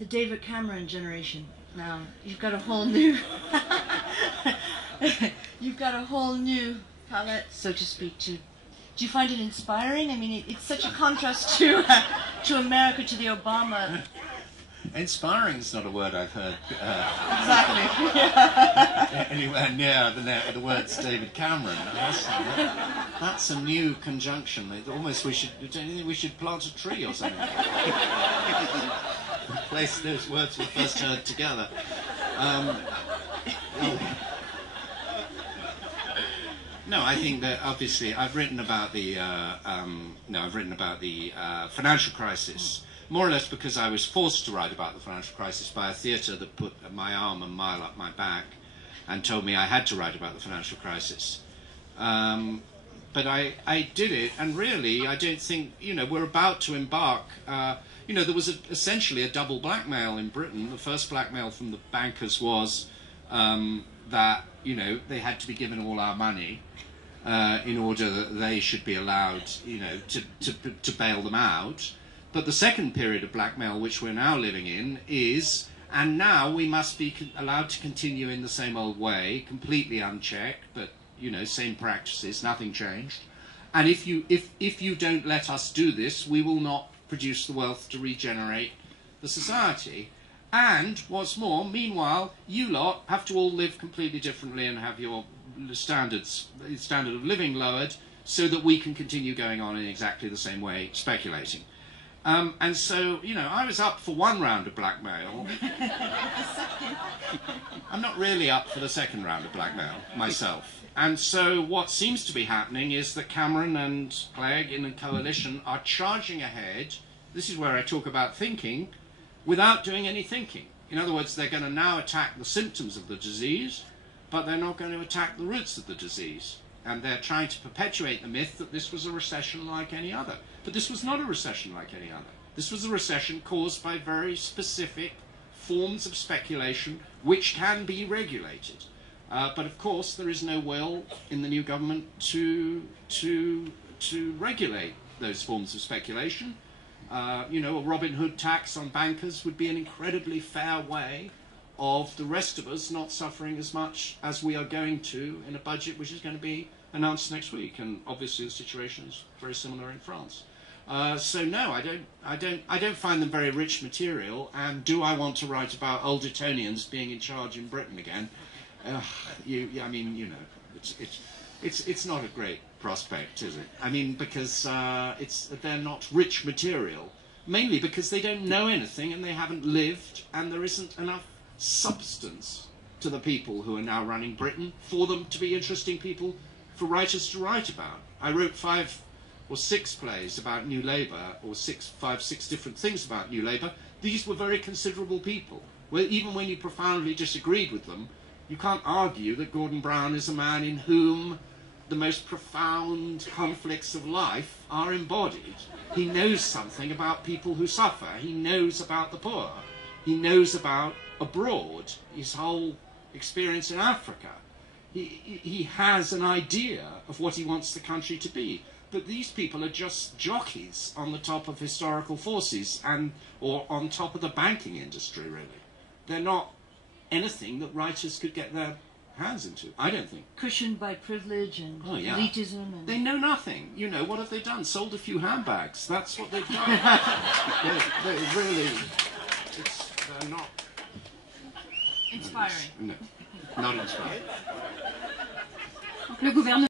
the David Cameron generation now. You've got a whole new you've got a whole new palette, so to speak. Do you find it inspiring? I mean, it's such a contrast to America, to the Obama. Inspiring is not a word I've heard Exactly. anywhere near the words David Cameron. That's a new conjunction. Almost don't you think we should plant a tree or something? Place those words we first heard together. No, I think that obviously I've written about the financial crisis, more or less because I was forced to write about the financial crisis by a theatre that put my arm a mile up my back and told me I had to write about the financial crisis. But I did it, and really I don't think, we're about to embark. There was essentially a double blackmail in Britain. The first blackmail from the bankers was that, they had to be given all our money in order that they should be allowed, to bail them out. But the second period of blackmail, which we're now living in, is, and now we must be allowed to continue in the same old way, completely unchecked, but, same practices, nothing changed. And if you don't let us do this, we will not produce the wealth to regenerate the society. And, what's more, meanwhile, you lot have to all live completely differently and have your standard of living lowered so that we can continue going on in exactly the same way, speculating. And so, I was up for one round of blackmail. I'm not really up for the second round of blackmail myself. And so what seems to be happening is that Cameron and Clegg in a coalition are charging ahead. This is where I talk about thinking, without doing any thinking. In other words, they're going to now attack the symptoms of the disease, but they're not going to attack the roots of the disease. And they're trying to perpetuate the myth that this was a recession like any other. But this was not a recession like any other. This was a recession caused by very specific forms of speculation which can be regulated. But of course, there is no will in the new government to regulate those forms of speculation. A Robin Hood tax on bankers would be an incredibly fair way of the rest of us not suffering as much as we are going to in a budget which is going to be announced next week. And obviously the situation is very similar in France. So no, I don't find them very rich material. And do I want to write about old Etonians being in charge in Britain again? It's not a great prospect, is it? I mean, because they're not rich material, mainly because they don't know anything and they haven't lived, and there isn't enough substance to the people who are now running Britain for them to be interesting people for writers to write about. I wrote 5 or 6 plays about New Labour, or 5, 6 different things about New Labour. These were very considerable people. Well, even when you profoundly disagreed with them, you can't argue that Gordon Brown is a man in whom the most profound conflicts of life are embodied. He knows something about people who suffer. He knows about the poor. He knows about abroad, his whole experience in Africa. He has an idea of what he wants the country to be. But these people are just jockeys on the top of historical forces or on top of the banking industry, really. They're not anything that writers could get their hands into, I don't think. Cushioned by privilege and elitism. And they know nothing. What have they done? Sold a few handbags. That's what they've done. they really, they're not inspiring. No, not inspiring. Le gouvernement